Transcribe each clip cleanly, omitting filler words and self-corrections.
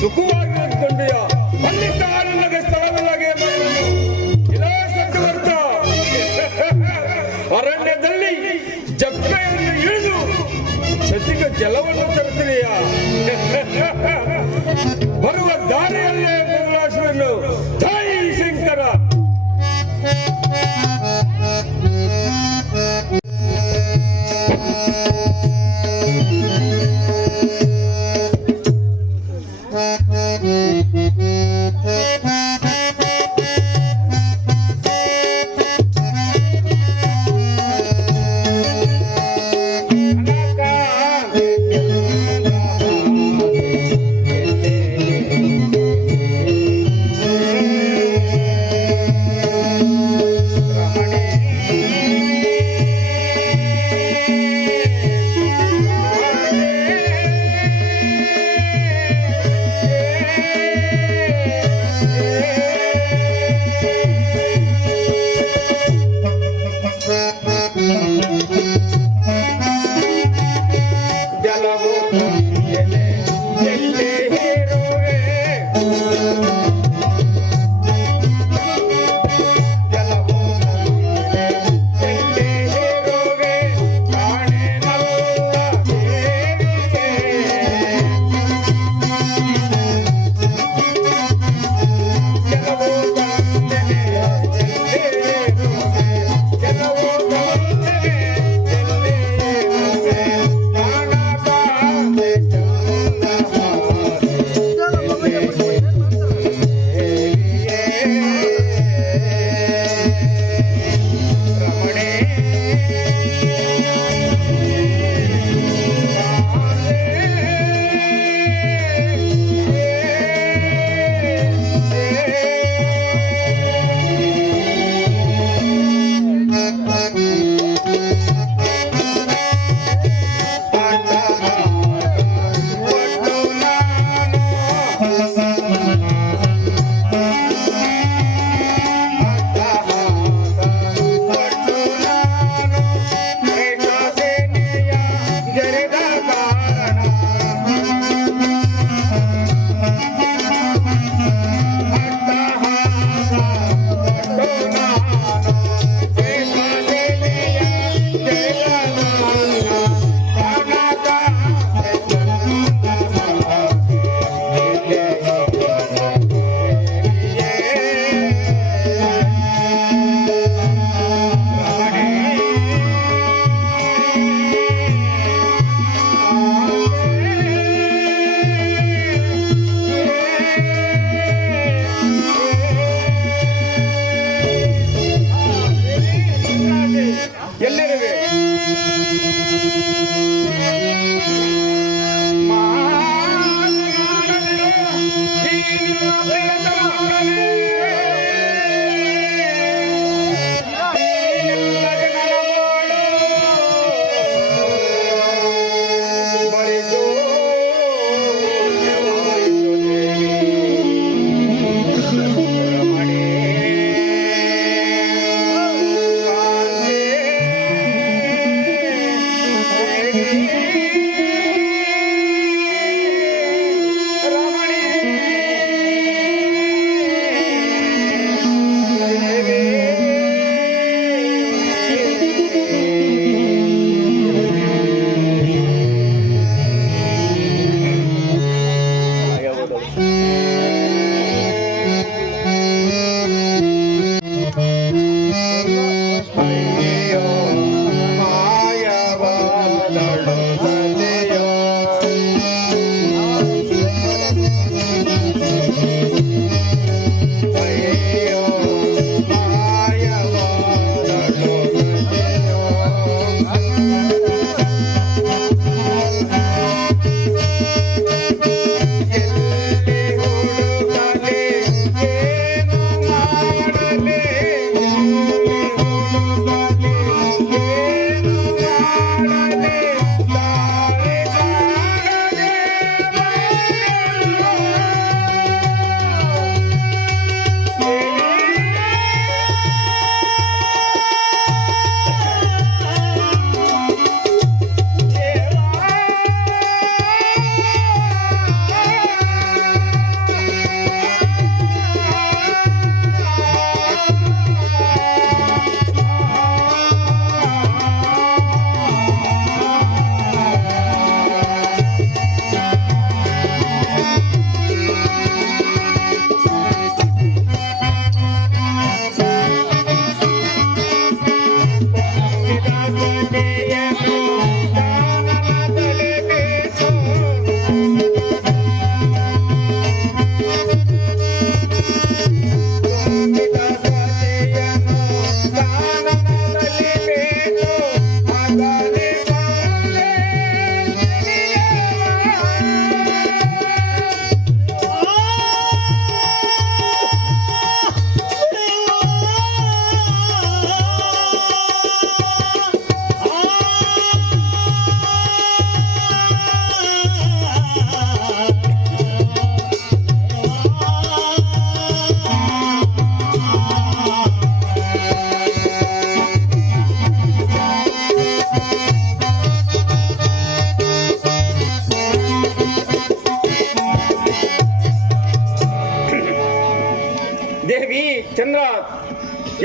ಸುಖವಾಗಿ ನಿಂತ್ಕೊಂಡೆಯ ಅಲ್ಲಿದ್ದ ನನಗೆ ಸ್ಥಳವಿಲ್ಲಗೆ ಇಲ್ಲ ಸತ್ತು ಬರ್ತ ಅರಣ್ಯದಲ್ಲಿ ಜಪ್ಪೆಯನ್ನು ಇಳಿದು ಸಸಿಗ ಜಲವನ್ನು ತರುತ್ತೀಯ ಬರುವ ದಾರಿಯಲ್ಲೇ ಬದಲಾಯಿಸುವೆನು. ಜೈ ಶಂಕರ.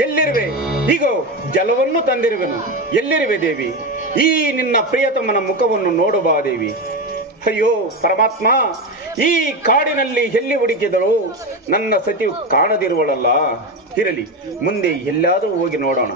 ಎಲ್ಲಿರುವೆ? ಹೀಗೋ ಜಲವನ್ನು ತಂದಿರುವೆನು. ಎಲ್ಲಿರುವೆ ದೇವಿ? ಈ ನಿನ್ನ ಪ್ರಿಯತಮನ ಮುಖವನ್ನು ನೋಡುವ ದೇವಿ. ಅಯ್ಯೋ ಪರಮಾತ್ಮ, ಈ ಕಾಡಿನಲ್ಲಿ ಎಲ್ಲಿ ಹುಡುಕಿದಳು ನನ್ನ ಸತಿಯು ಕಾಣದಿರುವಳಲ್ಲ. ಇರಲಿ, ಮುಂದೆ ಎಲ್ಲಾದರೂ ಹೋಗಿ ನೋಡೋಣ.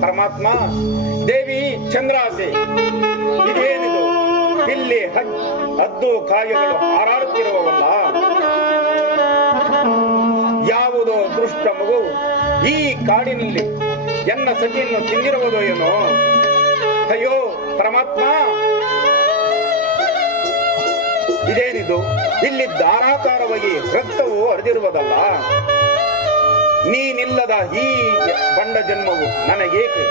ಪರಮಾತ್ಮ, ದೇವಿ ಚಂದ್ರಾಸೆ, ಇದೇನಿದು? ಇಲ್ಲಿ ಹದ್ದು ಕಾಯಗಳು ಹಾರಾಡುತ್ತಿರುವವಲ್ಲ. ಯಾವುದೋ ದುಷ್ಟ ಮಗು ಈ ಕಾಡಿನಲ್ಲಿ ಎನ್ನ ಸತಿಯನ್ನು ತಿಂದಿರುವುದೋ ಏನೋ? ಅಯ್ಯೋ ಪರಮಾತ್ಮ, ಇದೇನಿದು? ಇಲ್ಲಿ ಧಾರಾಕಾರವಾಗಿ ರಕ್ತವು ಹರಿದಿರುವುದಲ್ಲ. ನೀನಿಲ್ಲದ ಈ ಬಂಡ ಜನ್ಮವು ನನಗೇಕೆ?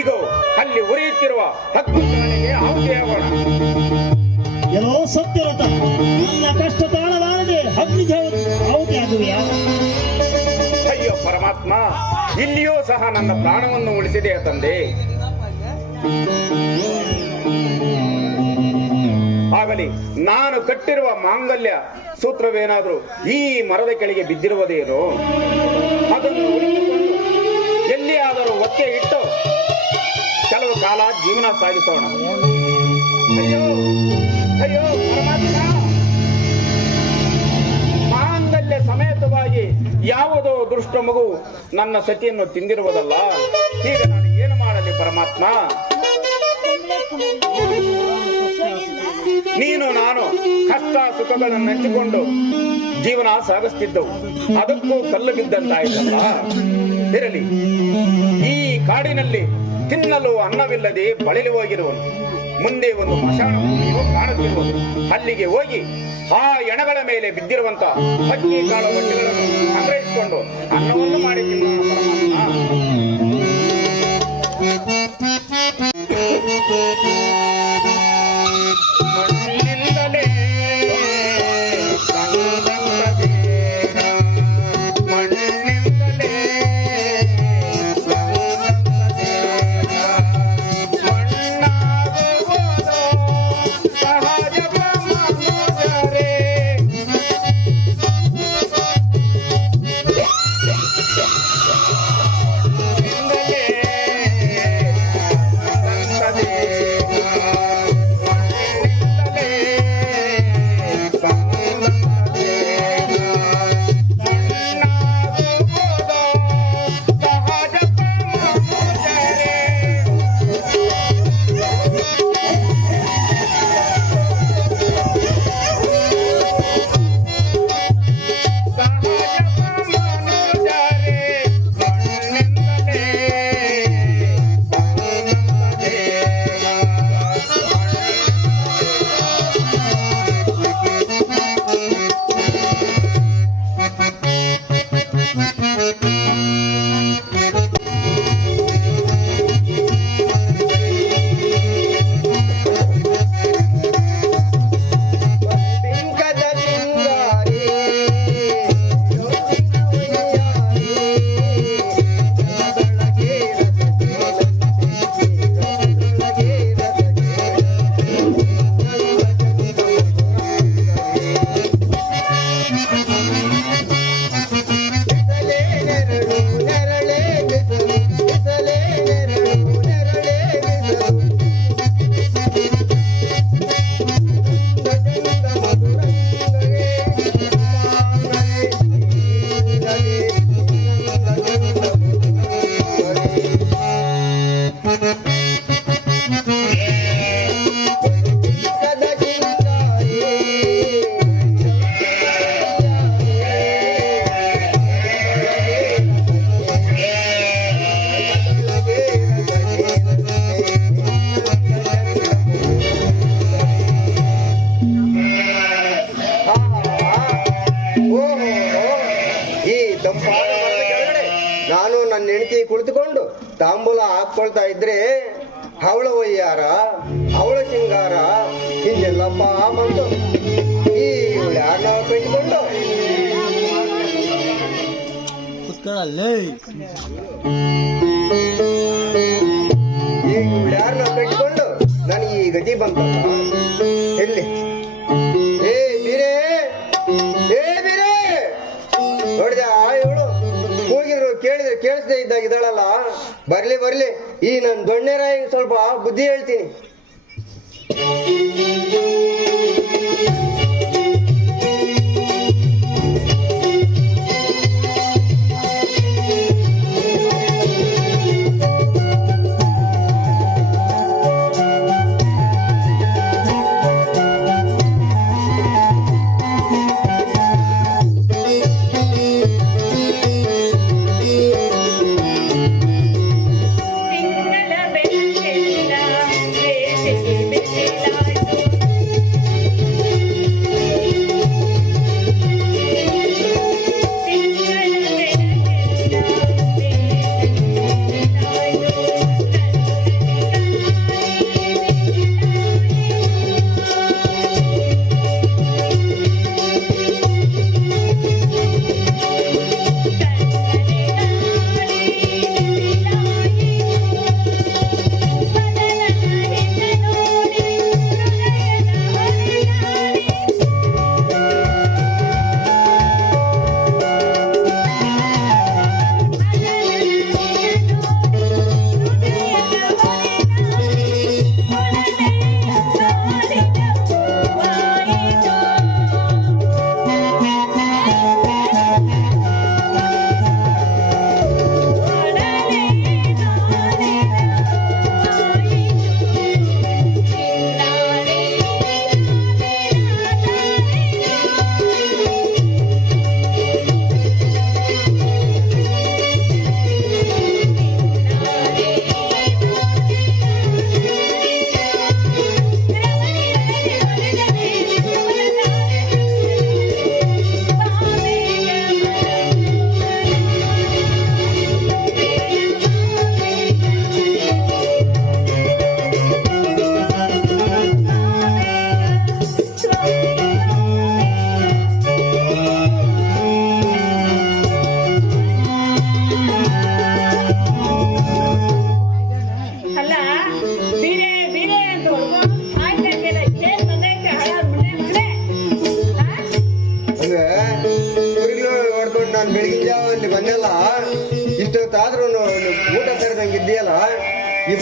ಇಗೋ ಅಲ್ಲಿ ಉರಿಯುತ್ತಿರುವ ಹಕ್ಕುಗಳಿಗೆ ಆಹುತಿಯಾಗೋಣ. ಎಲ್ಲೋ ಸತ್ಯರಥ, ನನ್ನ ಕಷ್ಟ ತಾಳಲಾರದೆ ಅಗ್ನಿಗೆ ಆಹುತಿಯಾಗುವೆಯಾ? ಅಯ್ಯೋ ಪರಮಾತ್ಮ, ಇಲ್ಲಿಯೂ ಸಹ ನನ್ನ ಪ್ರಾಣವನ್ನು ಉಳಿಸಿದೆಯ ತಂದೆ. ಆಗಲಿ ನಾನು ಕಟ್ಟಿರುವ ಮಾಂಗಲ್ಯ ಸೂತ್ರವೇನಾದರೂ ಈ ಮರದ ಕೆಳಗೆ ಬಿದ್ದಿರುವುದೇನು? ಅದನ್ನು ಉಳಿದುಕೊಂಡು ಎಲ್ಲಿಯಾದರೂ ಒತ್ತೆ ಇಟ್ಟು ಕೆಲವು ಕಾಲ ಜೀವನ ಸಾಗಿಸೋಣ. ಅಯ್ಯೋ ಅಯ್ಯೋ ಪರಮಾತ್ಮ, ಮಾಂಗಲ್ಯ ಸಮೇತವಾಗಿ ಯಾವುದೋ ದುಷ್ಟ ಮಗು ನನ್ನ ಸತಿಯನ್ನು ತಿಂದಿರುವುದಲ್ಲ. ಈಗ ನಾನು ಏನು ಮಾಡಲಿ ಪರಮಾತ್ಮ? ನೀನು ನಾನು ಕಷ್ಟ ಸುಖಗಳನ್ನು ಹಂಚಿಕೊಂಡು ಜೀವನ ಸಾಗಿಸ್ತಿದ್ದವು, ಅದಕ್ಕೂ ಕಲ್ಲು ಬಿದ್ದಂತಾಯ್ತಲ್ಲ. ಇರಲಿ, ಈ ಕಾಡಿನಲ್ಲಿ ತಿನ್ನಲು ಅನ್ನವಿಲ್ಲದೆ ಬಳಲಿ ಹೋಗಿರುವನು. ಮುಂದೆ ಒಂದು ಮಶಾಣ ಭೂಮಿಯು ಕಾಣುತ್ತಿರುವುದು. ಅಲ್ಲಿಗೆ ಹೋಗಿ ಆ ಎಣಗಳ ಮೇಲೆ ಬಿದ್ದಿರುವಂತ ಹಕ್ಕಿ ಕಾಳು ಹೊಟ್ಟೆಗಳನ್ನು ಸಂಗ್ರಹಿಸಿಕೊಂಡು ಅನ್ನವನ್ನು ಮಾಡಿ ತಿನ್ನೋಣ ಮಣ್ಣಿನಿಂದಲೇ ನಾನು ನನ್ನ ಹೆಂಡತಿ ಕುಳಿತುಕೊಂಡು ತಾಂಬೂಲ ಹಾಕೊಳ್ತಾ ಇದ್ರೆ ಅವಳ ವಯ್ಯಾರ, ಅವಳ ಸಿಂಗಾರ ಹಿಂಗೆಲ್ಲಪ್ಪ ಬಂತು. ಈ ಯಾರನ್ನ ಕಟ್ಟಿಕೊಂಡು ಯಾರನ್ನ ಕಟ್ಟಿಕೊಂಡು ನನಗೆ ಈ ಗತಿ ಬಂತಲ್ಲ. ಎಲ್ಲಿ ಏ ಬೀರೇ, ಏ ಬೀರೇ ನೋಡಿದ ಇವಳು ಹೋಗಿದ್ರು, ಕೇಳಿದ್ರೆ ಕೇಳಿಸದೆ ಇದ್ದಾಗ ಇದ್ದಾಳಲ್ಲ. ಬರ್ಲಿ ಬರ್ಲಿ, ಈ ನನ್ ದೊಣ್ಣೆರಾಯಿಗೆ ಸ್ವಲ್ಪ ಬುದ್ಧಿ ಹೇಳ್ತೀನಿ. ಬೆಳಗೆಲ್ಲ ಬೇಸಿಗೆ ಬಿಸಿಲ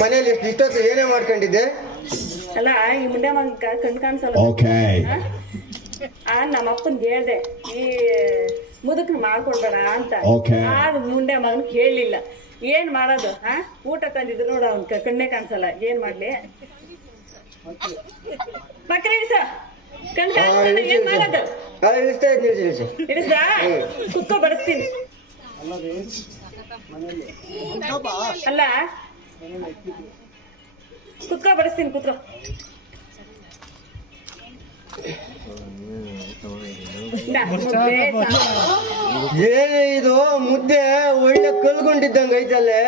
ಮನೇಲಿ ಇಷ್ಟೊತ್ತು ಏನೇ ಮಾಡ್ಕೊಂಡಿದ್ದೆ? ಅಲ್ಲ ಈ ಮುಂಡೆ ಮಗ ಕಣ್ ಕಾಣಿಸಲ್ಲ. ನಮ್ಮ ಅಪ್ಪನ್ಗೆ ಹೇಳ್ದೆ ಈ ಮುದುಕ್ನ ಮಾಡ್ಕೊಡ್ಬೇಡ ಅಂತ. ಆಗ ಮುಂಡೆ ಮಗನ್ ಕೇಳಲಿಲ್ಲ. ಏನ್ ಮಾಡೋದು? ಊಟ ತಂದಿದ್ರು ನೋಡು, ಅವ್ನ್ ಕಣ್ಣೇ ಕಾಣಿಸಲ್ಲ. ಏನ್ ಮಾಡ್ಲಿ? ಮಕ್ಕಳ ಕಣ್ ಕಾಣಿಸಲ್ಲ, ಏನ್ ಮಾಡೋದು? ಇಳಿಸ್ದ ಕುತ್ಕೋ ಬಡಿಸ್ತೀನಿ. ಅಲ್ಲ ಕುತ್ಕೋ ಬಡಿಸ್ತೀನಿ, ಕುತ್ಕೋ. ಏನೇ ಇದು ಮುದ್ದೆ ಒಳ್ಳೆ ಕಲ್ಕೊಂಡಿದ್ದಂಗ ಐತಲ್ಲೇ.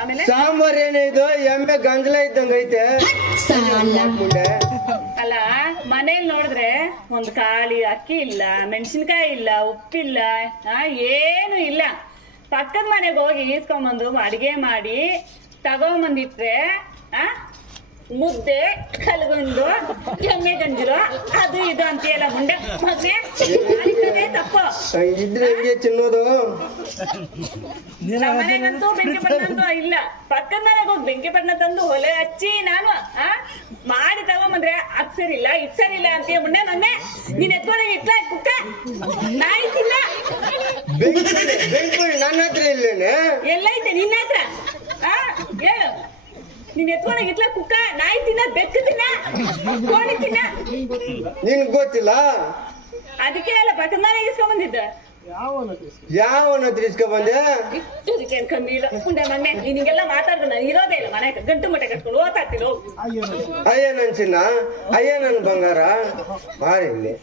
ಆಮೇಲೆ ಸಾಂಬಾರ್ ಏನೇ ಇದು ಎಮ್ಮೆ ಗಂಜಲ ಇದ್ದಂಗ ಐತೆ. ಅಲ್ಲ ಮನೇಲಿ ನೋಡಿದ್ರೆ ಒಂದ್ ಕಾಳಿ ಅಕ್ಕಿ ಇಲ್ಲ, ಮೆಣಸಿನ್ಕಾಯಿ ಇಲ್ಲ, ಉಪ್ಪಿಲ್ಲ, ಏನು ಇಲ್ಲ. ಪಕ್ಕದ ಮನೆಗೆ ಹೋಗಿ ಈಸ್ಕೊಂಬಂದು ಅಡಿಗೆ ಮಾಡಿ ತಗೊಂಬಂದಿಟ್ರೆ ಮುದ್ದೆ ಕಲ್ಗೊಂಡು ಎಮ್ಮೆ ಗಂಜಲು ಅದು ಇದು ಅಂತೀಯಲ್ಲ ಮುಂಡೆ ಮಗನೇ. ತಪ್ಪು ಇದ್ರೆ ಹೆಂಗೆ ತಿನ್ನೋದು? ನಮ್ಮ ಮನೆಗಂತೂ ಬೆಂಕಿ ಪಟ್ಟಣ ಇಲ್ಲ. ಪಕ್ಕದ ಮನೆಗೆ ಹೋಗಿ ಬೆಂಕಿ ಪಟ್ಟಣ ತಂದು ಒಲೆ ಹಚ್ಚಿ ನಾನು ಮಾಡಿ ತಗೊಂಬಂದ್ರೆ ಅದ್ ಸರಿಲ್ಲ ಇದ್ ಸರಿಲ್ಲ ಅಂತೀಯ ಮುಂಡೆ. ಮೊನ್ನೆ ನೀನ್ ಎತ್ಕೊಂಡಾಗ ಇಟ್ಲ ಕುಕ್ಕ ನಾಯಿ ತಿನ್ನ. ಬೆಂಕಿ ನನ್ನ ಹತ್ರ ಇಲ್ಲೇನೆ. ಎಲ್ಲೈತೆ ನಿನ್ನ ಹತ್ರ? ಹೇಳು. ನೀನ್ ಎತ್ಕೊಂಡಾಗ ಇಟ್ಲ ಕುಕ್ಕ ನಾಯಿ ತಿನ್ನ, ಬೆಕ್ಕು ತಿನ್ನ, ಕೋಳಿ ತಿನ್ನ. ನಿನ್ಗ್ ಗೊತ್ತಿಲ್ಲ? ಅದಕ್ಕೆ ಅಲ್ಲ ಪಕ್ಕದ ಮನೆಗೆ ಇಸ್ಕೊಂಬಂದಿದ್ದ. ಯಾವನ ಹತ್ರ ಇಸ್ಕೊ ಬಂದೆ? ಇಷ್ಟೊಂದು ಕಮ್ಮಿ ಇಲ್ಲ ಮುಂಡೆ ಮಗನೆ. ನಿನಗೆಲ್ಲ ಮಾತಾಡ್ದು ನಾನು ಇರೋದೇ ಇಲ್ಲ ಮನೆ. ಗಂಟು ಮಟ್ಟೆ ಕಟ್ಕೊಂಡು ಓದ್ತಾಡ್ತೀನಿ. ಅಯ್ಯ ನನ್ ಚಿನ್ನ, ಅಯ್ಯ ನನ್ ಬಂಗಾರ, ಬಾರಿ ಇಲ್ಲಿ.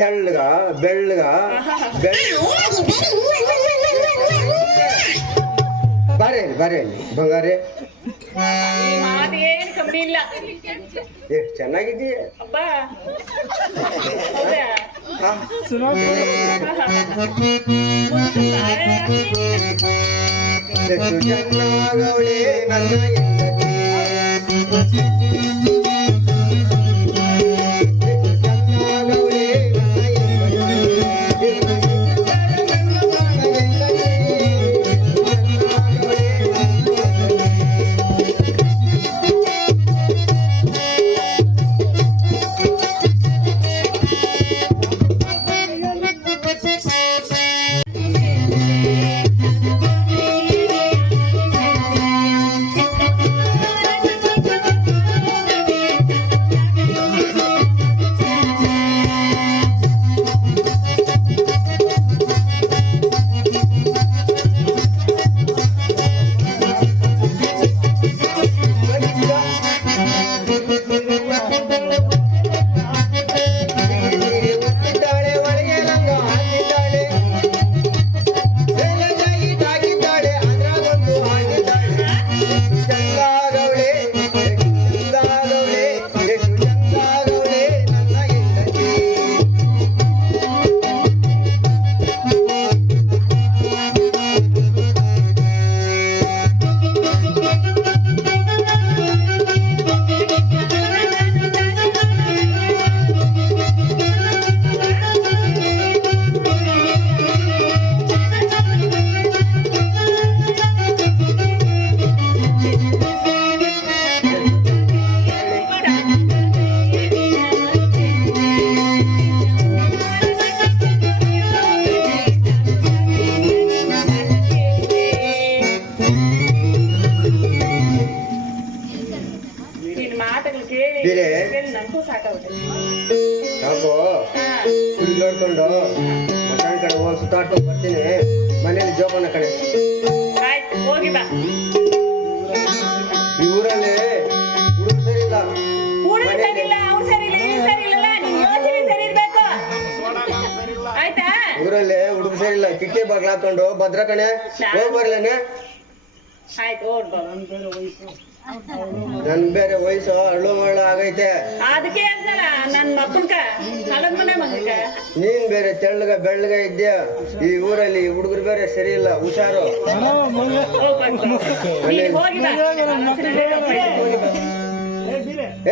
ತೆಳ್ಳಗ ಬೆಳ್ಳಗ ಬಾರಿ ಇಲ್ಲಿ, ಬಾರಿ ಇಲ್ಲಿ ಬಂಗಾರೆ. ಮಾದೇನು ಕಮ್ಮಿ ಇಲ್ಲ. ಎಷ್ಟ್ ಚೆನ್ನಾಗಿದ್ದೀಯ ಅಬ್ಬ. ಹೌದಾ? ಎಷ್ಟು ಚೆನ್ನಾಗವಳೆ ನನ್ನ ಹೆಂಡತಿ. ಚೆನ್ನಾಗವಳೆ ನನ್ನ ನನಗೂ ಸಾಕಾಗುತ್ತೆ. ಸಾಕು ಇಲ್ಲಿ ನೋಡ್ಕೊಂಡು ಮಸಾಣ ಕಡೆ ಹೋಗಿ ಸುತ್ತಾಡ್ಕೊಂಡು ಬರ್ತೀನಿ. ಮನೇಲಿ ಜೋಪಾನ ಕಡೆ. ಆಯ್ತು ಹೋಗಿ ಬಾ. ಈ ಊರಲ್ಲಿ ಹುಡುಗ ಸರಿ ಇಲ್ಲ, ಹುಡುಗ ಸರಿ ಇಲ್ಲ, ಅವ್ರು ಸರಿ ಇಲ್ಲ, ನೀನ್ ಸರಿ ಇಲ್ಲ, ನೀನ್ ಯೋಚನೆ ಸರಿ ಇರ್ಬೇಕು. ಆಯ್ತಾ? ಊರಲ್ಲಿ ಹುಡುಗ ಸರಿ ಇಲ್ಲ, ಕಿಕ್ಕೆ ಬಾಗ್ಲ ಹಾಕೊಂಡು ಭದ್ರ ಕಣೆ ಹೋಗಿ ಬರ್ಲೇನೆ. ಆಯ್ತು ಹೋಗ್ಬಾ. ನನ್ ಬೇರೆ ವಯಸ್ಸು ಹಳ್ಳು ಮಳ್ಳು ಆಗೈತೆ. ಅದಕ್ಕೆ ಹೇಳ್ತಾರ ನನ್ ಮಕ್ಕನ್ಕ ಹಳದ್ ಮನೆ ಮಗನ್ಕ. ನೀನ್ ಬೇರೆ ತೆಳ್ಳಗ ಬೆಳ್ಳಗ ಇದ್ಯಾ. ಈ ಊರಲ್ಲಿ ಹುಡುಗರು ಬೇರೆ ಸರಿ ಇಲ್ಲ, ಹುಷಾರು.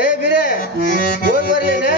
ಏ ಬಿರೆ ಹೋಗಿ ಬರ್ಲೇನೆ.